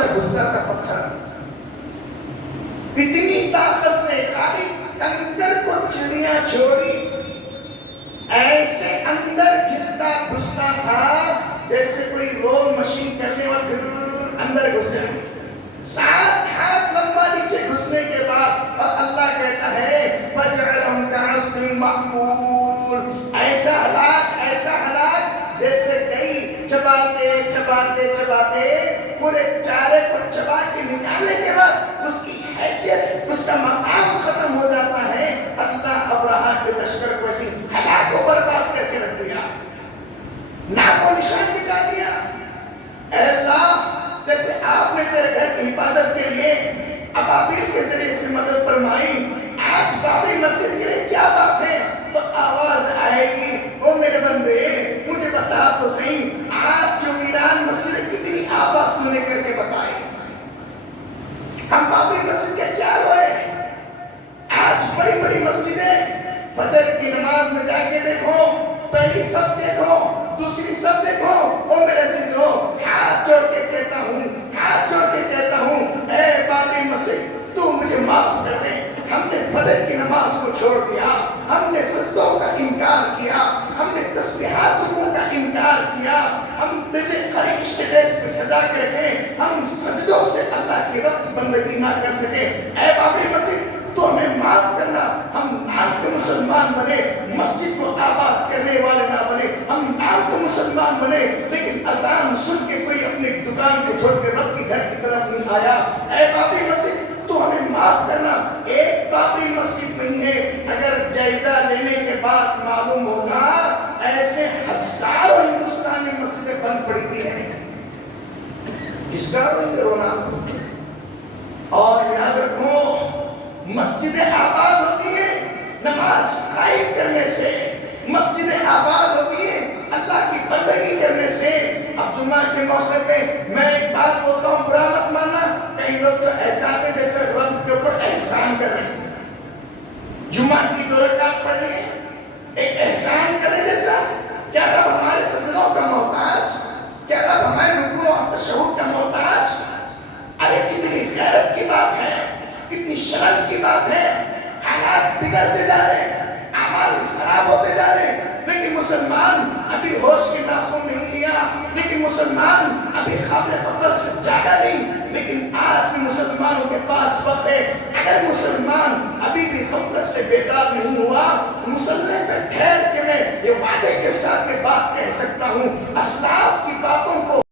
اندر گھستا تھا پتھر، اتنی طاقت سے خالی کنکر کو چڑیاں چھوڑی ایسے اندر گھستا تھا جیسے کوئی رول مشین کرنے والا اندر گھسے، 7 ہاتھ لمبا نیچے گھسنے کے بعد، اور اللہ کہتا ہے فَجَعَلَهُمْ كَعَصْفٍ مَأْكُولٍ، ایسا ہلاک جیسے کئی چباتے پورے چارے کو چبا کے نکالنے کے بعد اس کی حیثیت، اس کا مقام ختم ہو جاتا ہے۔ اللہ ابرہہ کے لشکر کو ایسی ہلاک و برباد کر کے رکھ دیا، نام و نشان مٹا دیا۔ اے اللہ، جیسے آپ نے تیرے گھر کی حفاظت کے لیے ابابیل کے ذریعے سے مدد فرمائی، آج بابری مسجد کے لیے کیا بات ہے؟ تو آواز آئے گی، او میرے بندے مجھے بتا تو صحیح، آج جو ویران مسجد کتنی آباد تو نے کر کے بتائے، ہم بابری مسجد کے کیا روئے؟ آج بڑی بڑی مسجدیں، فجر کی نماز میں جا کے دیکھو، پہلی سب دیکھو، دوسری سب دیکھو، او میرے عزیزو، ہاتھ جوڑ کے کہتا ہوں، اے بابری مسجد تو مجھے معاف کر دے، ہم نے فجر کی نماز کو چھوڑ دیا، ہم نے سجدوں کا انکار کیا، ہم نے تسبیحات رکوع کا انکار کیا، ہم تجھے خالی اسٹیج پہ سجا کر کے ہم سجدوں سے اللہ کی رب بندگی نہ کر سکے۔ اے بابری مسجد تو ہمیں معاف کرنا، ہم نام کے مسلمان بنے، مسجد کو آباد کرنے والے نہ بنے، ہم نام کے مسلمان بنے لیکن اذان سن کے کوئی اپنی دکان کو چھوڑ کے رب کی گھر کی طرف نہیں آیا۔ اے بابری مسجد تو ہمیں معاف کرنا، ایک بابری مسجد نہیں ہے، اگر جائزہ لینے کے بعد معلوم ہوگا ایسے ہزاروں ہندوستانی مسجدیں بند پڑی ہوئی ہیں، کس کا روئیں گے رونا؟ اور یاد رکھو، مسجدیں آباد ہوتی ہیں نماز قائم کرنے سے، مسجدیں آباد ہوتی ہیں اللہ کی بندگی کرنے سے۔ اب جمعہ کے موقع پہ میں ایک بات بولتا ہوں، برا مت ماننا، کئی لوگ تو ایسا کہ جیسے رب کے اوپر احسان کر رہے ہیں، جمعہ کی 2 رکعت پڑھ لیے، ایک احسان کرے جیسا، کیا رب ہمارے سجدوں کا محتاج؟ کیا رب ہمارے رکوع اور تشہد کا محتاج؟ ارے کتنی غیرت کی بات ہے، کتنی شرم کی بات ہے، حالات بگڑتے جا رہے ہیں، اعمال خراب ہوتے جا رہے ہیں، لیکن مسلمان ابھی ہوش کے ناخن نہیں لیا، لیکن مسلمان ابھی قابل غفلت سے جاگا نہیں، لیکن آج بھی مسلمانوں کے پاس وقت ہے۔ اگر مسلمان ابھی بھی غفلت سے بیدار نہیں ہوا، مصلی پہ ٹھہر کے میں یہ وعدے کے ساتھ یہ بات کہہ سکتا ہوں، اسلاف کی باتوں کو